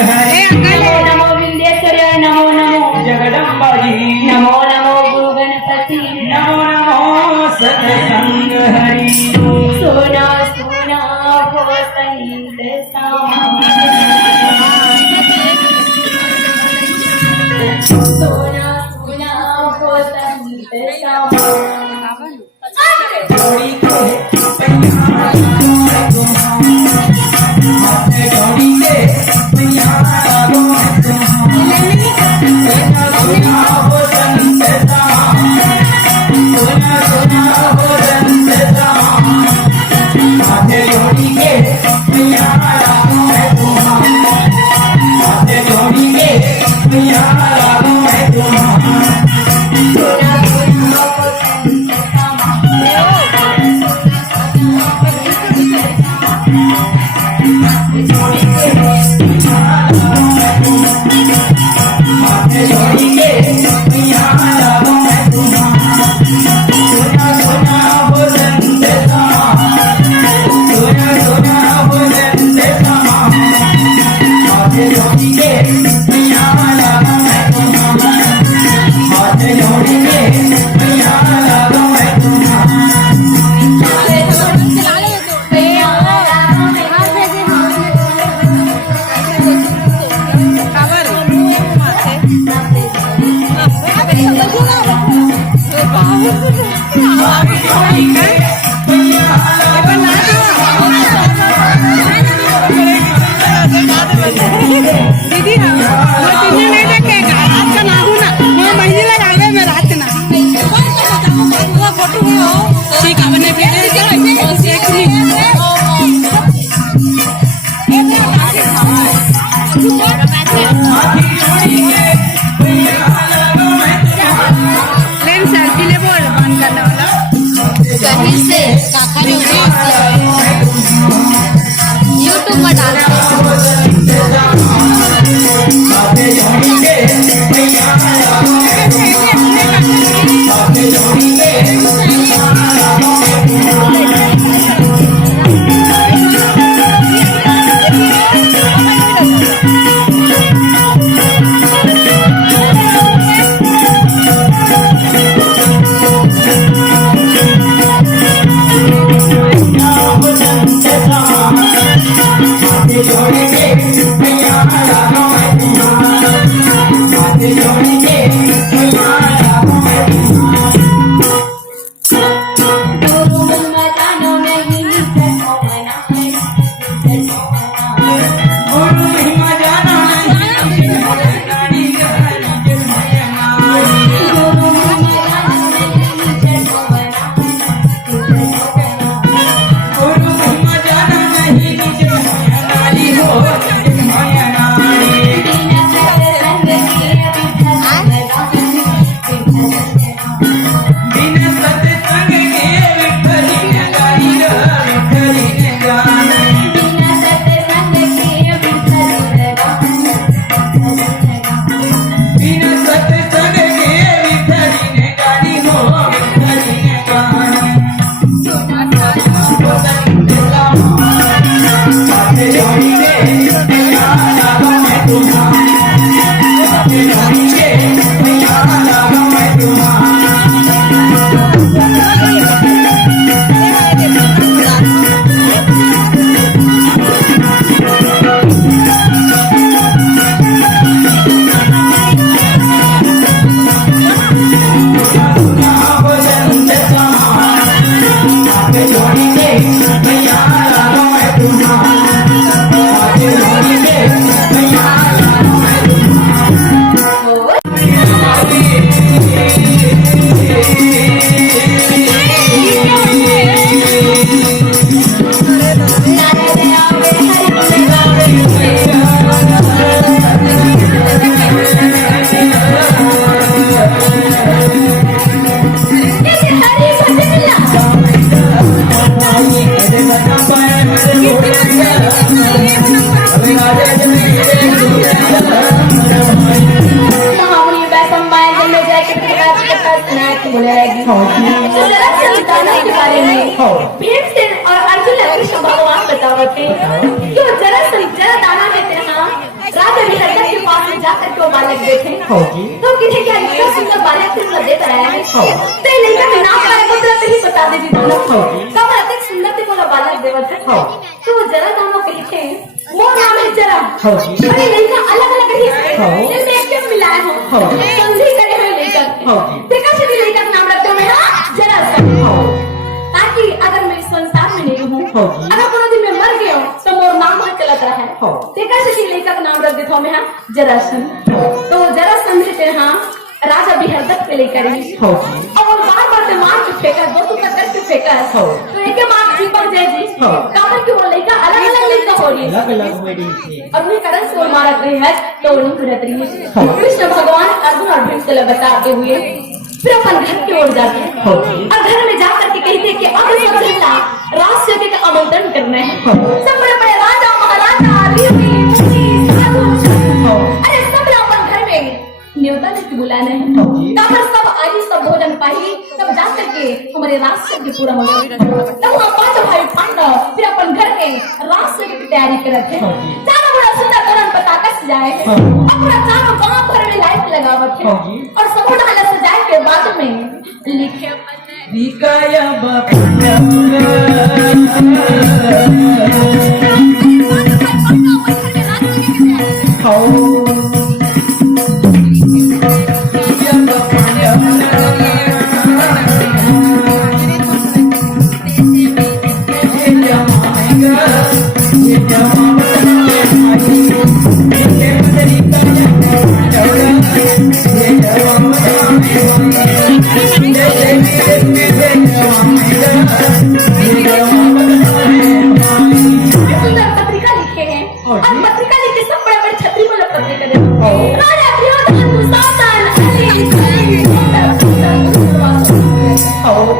नमो विंध्येश्वरी नमो नमो जगदंबाजी नमो नमो गुरु गणपति नमो नमो सत्संग हरि सोना सोना हो संत सोना सोना हो संत दीदी नहीं देखेगा आपका नागू ना मैं महीने लगावे में रात ना फोटो ठीक है मैंने लेन सेल्फी ले बोल बंद करने वाला कहीं से यूट्यूब में डाल No. भीमसेन और अर्जुन कृष्ण भगवान बतावते कि वो जरा दाना देते हैं राजा विहरता के पास में जाकर के वो बालक देखे तो किन्हें क्या इतना सुंदर बालक कृष्ण देता है तो लड़का के नाम आए तो तेरी बता दे दी दोनों कब रहते सुंदर ते बोला बालक देवत है तो वो जरा दाना कहते वो नाम है जरा अरे लड़का अलग अलग ही दिल में एक मिलाए हो संधि करे हुए लड़का देखा से लड़का का नाम रखते हो मैं जरा ताकि अगर मैं इस संसार में नहीं हूँ अगर कोनो दिन मैं मर गया तो मोर नाम वहाँ चलता है देखा से लड़का का नाम रख देता हूँ मैं जरासंध तो जरासंध देते हाँ राजा बिहरदत्त पे लेकर और बार मार के फेंका दो तो करके फेंका तो एक मार चिपक जाए जी कामर की वो लड़का अलग अलग लड़का हो रही है अपने करण से मारत रही है तो उनको रहती है कृष्ण भगवान अर्जुन और भीम से बताते हुए फिर अपन घर की ओर जाते हैं और घर में जाकर के कहते हैं कि अब सब जनता राष्ट्र का आमंत्रण करना है सब बड़े बड़े राजा महाराजा ऋषि मुनि साधु अरे सब अपन घर में न्योता लेके बुलाना है तब सब आज सब भोजन पाई तब जाकर के हमारे राष्ट्र की पूरा हो तब वहाँ पांच भाई पांडव फिर अपन घर में राष्ट्र की तैयारी करते हैं चारों बड़ा सुंदर तोरण पताका सजाए अपना चारों गांव भर में लाइट लगावत है और सब डाला सजाए के बाद में लिखे विकाया पत्रिका लिखे हैं और पत्रिका लिखे सब बड़े बड़े छतरी वाला पत्रिका देते राजा दुर्योधन दुशासन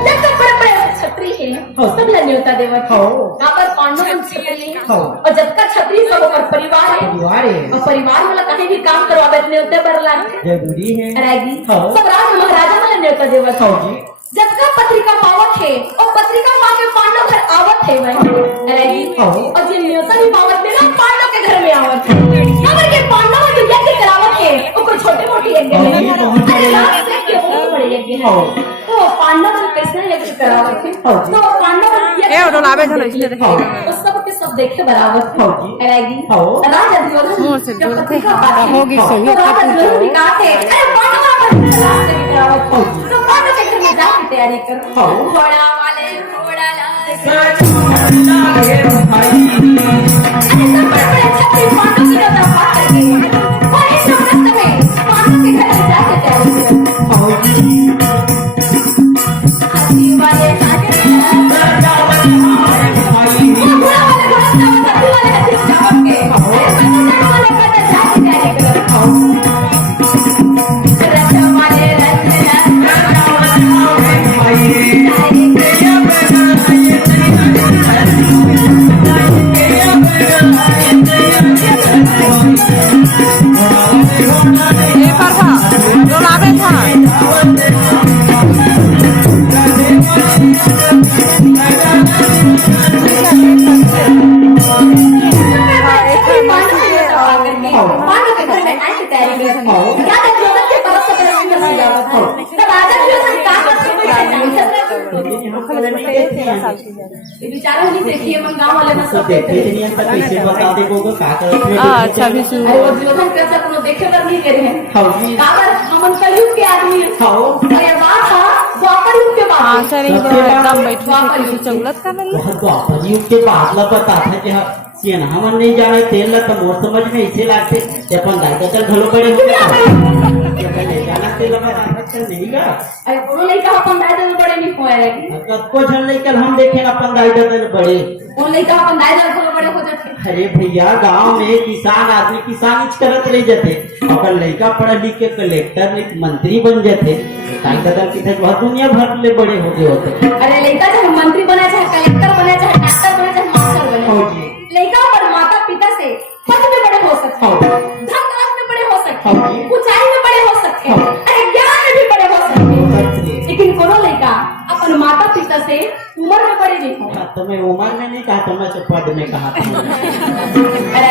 जब तक बड़े बड़े छतरी है सब न्योता देवत यहाँ पर पांडव छतरी और जब तक छतरी सब और परिवार है और परिवार वाला कहीं भी काम करवावे न्योते पर जरूरी है रहेगी सब राजा महाराजा वाला न्योता देवत जब का पत्रिका पावत है और पत्रिका पा के पांडव घर आवत है वही और जिन न्योता भी पावत है ना पांडव के घर में आवत है अगर के पांडव जो यज्ञ करावत है वो कोई छोटे मोटे यज्ञ नहीं अरे रात से के बहुत बड़े यज्ञ है तो पांडव कैसे यज्ञ करावत है तो पांडव सब के सब देखे बराबर रहेगी राजा दुर्योधन जब पत्रिका पाते होगी सही राजा दुर्योधन कहा थे अरे पांडव रास्ते की करावत तो पांडव के घर में जाके तैयारी कर घोड़ा वाले घोड़ा लाए अरे सब बड़े बड़े छतरी पांडव की तरफ पार करके और इस रास्ते में पांडव के घर में जाके तैयारी कर हाथी वाले हाथी घोड़ा वाले घोड़ा हाथी वाले हाथी चावल के वाले जाके तैयारी कर रथ वाले रथ बेचारा नहीं देखिए हम गांव वाले ना सब देखते हैं अच्छा भी सुन अरे वो दुर्योधन कैसे कोनो देखे पर नहीं करे हैं काबर हमन कलयुग के आदमी है और ये बात है द्वापर युग के बात हाँ सर सबके एकदम बाद बैठू से किसी चौलत कर रही वह द्वापर युग के बाद ला बता था कि सेना हमन नहीं जाने तेल ला तो मोर समझ में इसे लागते कि अपन दादा चल घलो बड़े हो गए अपन नहीं जाना तेल ला बता चल नहीं गा अरे कोनो लइका अपन दादा से बड़े नहीं होए रे को झन नहीं कल हम देखे अपन दादा चल बड़े उन लइका अपन दादा से बड़े हो जाते अरे भैया गांव में किसान आदमी किसान इच करत रह जाते अपन लड़का पढ़ लिख के कलेक्टर मंत्री बन जाते दादा किधर बहुत दुनिया भर ले बड़े हो गए होते अरे लइका चाहे मंत्री बने चाहे कलेक्टर बने चाहे डॉक्टर बने चाहे मास्टर बने लइका और माता पिता से पद में बड़े हो सकते हैं धन दौलत में बड़े हो सकते हैं ऊंचाई में बड़े हो सकते हैं अरे ज्ञान में भी बड़े हो सकते हैं लेकिन कोनो लइका अपन माता पिता से उम्र में बड़े नहीं होगा तो मैं उम्र में नहीं कहा तो मैं तो पद में कहा अरे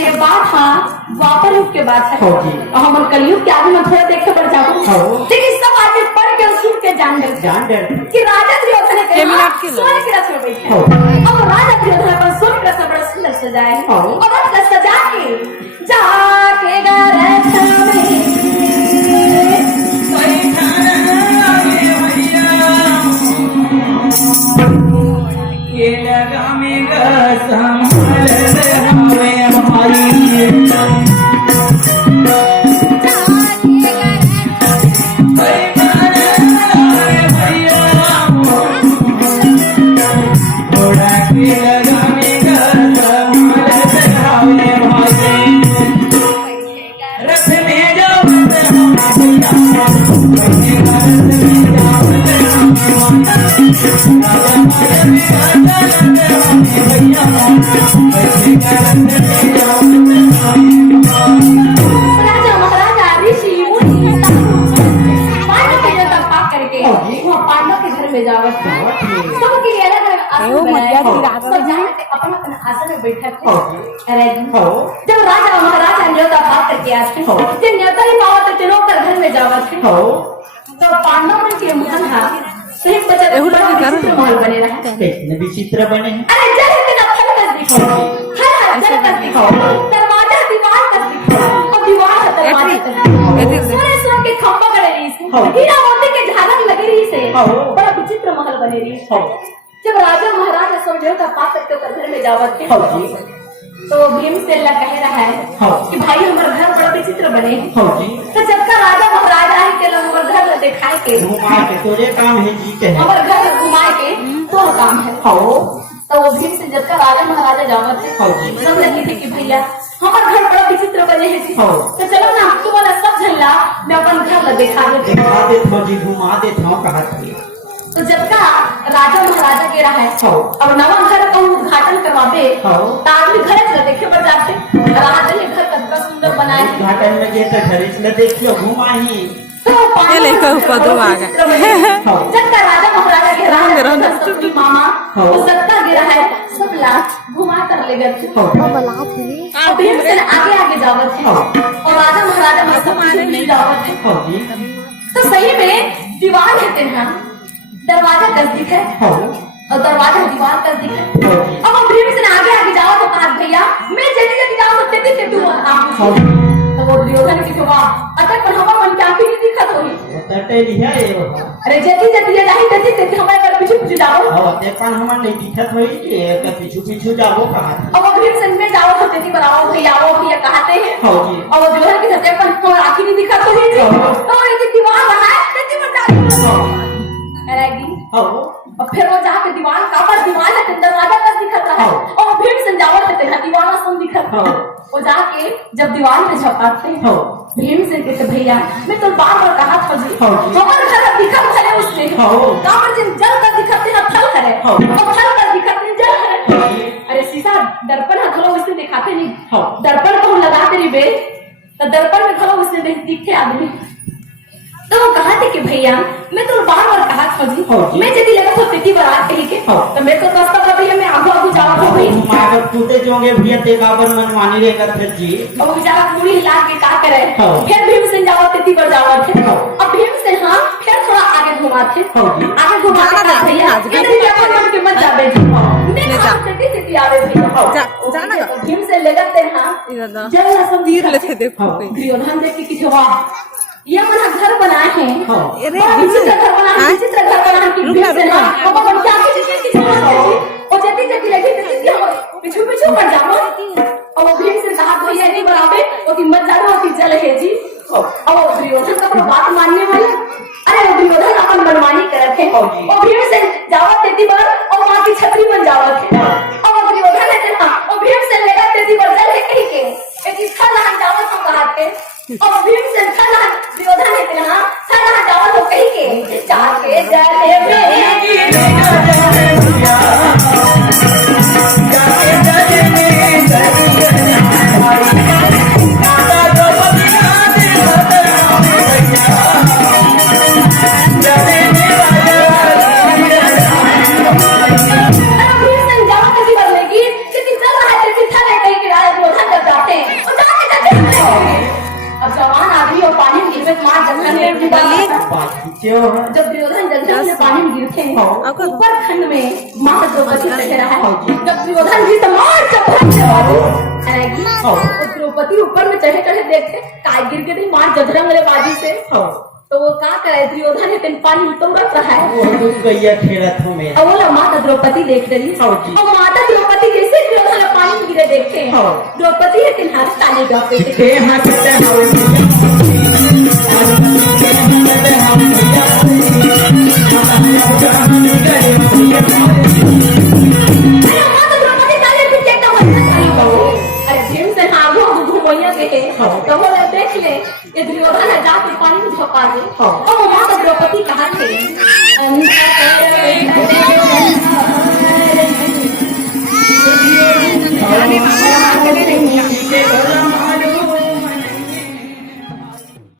ये बात हाँ द्वापर युग के बात है और हम कलयुग के आगे में थोड़ा देखे बढ़ जाओ लेकिन सब आदमी पढ़ के और सुन के जान डर कि राजा दुर्योधन के सोने के रथ में बैठे अब राजा दुर्योधन अपन सोने के रथ में बड़ा सुंदर सजाए और रथ सजा के जाके रथ में ये लगा में हमें हमारी जब राजा महाराजा न्योता बात करके आते न्योता ही पावा तो चलो कर घर में जावत तो पांडव के महल था सही बचा महल बने रहा विचित्र बने अरे जल इतना फल कर दिखाओ हर जल कर दिखाओ दरवाजा दीवार कर दिखाओ और दीवार दरवाजा सोने सोने के खंभा बने रही से हीरा मोती के झालर लगे रही से बड़ा विचित्र महल बने रही जब राजा महाराजा सब न्योता पाकर के घर में जावत थे तो भीमसेन कह रहा है कि भाई हमारे घर बड़ा विचित्र बने तो जब का राजा महाराजा है के हमारे घर दिखाए के तोरे काम है जी के हमारे घर घुमाए के तो काम है तो वो भीमसेन जब का राजा महाराजा जावत थे सब लगी थी कि भैया हमारे घर बड़ा विचित्र बने हैं तो चलो ना तू वाला सब झल्ला मैं अपन घर दिखा देता जी घुमा देता हूँ कहा तो जब का राजा महाराजा के रहा है अब नवा घर का उद्घाटन करवाते आदमी घर से देखे बढ़ जाते राजा ने घर कितना सुंदर बनाया उद्घाटन में गए तो घर से देखियो घुमा ही तो जब का राजा महाराजा के रहा है मामा वो सत्ता गिरा है सब लाख घुमा कर ले गए आगे आगे जावत है और राजा महाराजा में सब जावत है तो सही में दीवार कहते हैं दरवाजा नजदीक है और दरवाजा दीवार नजदीक है अब हम भीमसेन आगे आगे जाओ तो कहा भैया मैं जल्दी जल्दी जाऊँ तो तेती तेती आप तो वो दुर्योधन की जवा अतः पर हमारा मन क्या भी नहीं दिखत होई तटे लिया ये अरे जल्दी जल्दी जाही तेती तेती हमारे पर पीछे पीछे जाओ ते पण हमन नहीं दिखत होई के पीछे पीछे जाओ कहां अब वो भीमसेन में जाओ तो तेती पर आओ भैया कहते हैं और वो दुर्योधन की सत्य पर आंखें नहीं दिखत होई तो ये दीवार बनाए तेती पर जाओ और फिर वो जाके दीवार कापर दीवार है दरवाजा तक दिखत रहा और भीमसेन जावत थे दीवार सुन दिखत वो जाके जब दीवार में झपकते भीमसेन के भैया मैं तो बार बार कहा था जी हमारे घर दिखत है उसने कापर जिन जल का दिखते हैं थल है और थल का दिखते जल है अरे सीसा दर्पण है खलो उसने दिखाते नहीं दर्पण को लगा के रिबे तो दर्पण में खलो उसने दिखे आदमी तो वो कहा थे कि भैया मैं तो बार बार कहा था जी मैं यदि लगा तो तेती बारात कही के तो मैं तो रास्ता का भैया मैं आगो आगो जाऊँ तो भाई मागर टूटे जोगे भैया ते काबर मनमानी रे करते जी अब वो बेचारा पूरी हिला के का करे फिर भीमसेन जाओ तेती पर जाओ थे अब भीमसेन हाँ फिर थोड़ा आगे घुमाते आगे घुमा के भैया इधर ही अपन मन के मत जाबे जी मैं कहा तेती तेती आवे भैया जाना भीमसेन ले जाते हैं जल ना सब तीर लेते देखो दुर्योधन देख के किछवा ये अपना घर बनाए हैं हाँ। बड़ा विचित्र घर बनाए हैं, विचित्र घर बनाए हैं कि भीम से ना वो बन क्या की वो जल्दी जल्दी लगे पिछू पिछू पड़ जाओ और वो भीम से कहा कोई नहीं बनावे वो की मत जानो कि जल है जी और वो दुर्योधन का अपना बात मानने वाले अरे वो दुर्योधन अपन मनमानी करत है और भीम से जावत देती बार और मां की छतरी बन जावत है और वो दुर्योधन है ना वो भीम से लेगा देती बार जल है कहीं के एक इच्छा लहन जावत को कहा के और भीम से खला दुर्योधन है ना खला जावत को कहीं के जाके जले जब दुर्योधन जंगल में पानी में गिरते हैं ऊपर खंड में मां द्रौपदी रह रहा है जब दुर्योधन भी समार द्रौपदी ऊपर में चढ़े चढ़े देखते काय गिर गई मां जधरंग बाजी से तो वो क्या करे दुर्योधन ने तेन पानी में तोड़त रहा है और वो माता द्रौपदी देख रही और माता द्रौपदी जैसे दुर्योधन पानी में गिरे देखते हैं द्रौपदी है तेन हाथ ताली गाते देख ले ये दुर्योधन है जाके पानी में झपा दे और माता द्रौपदी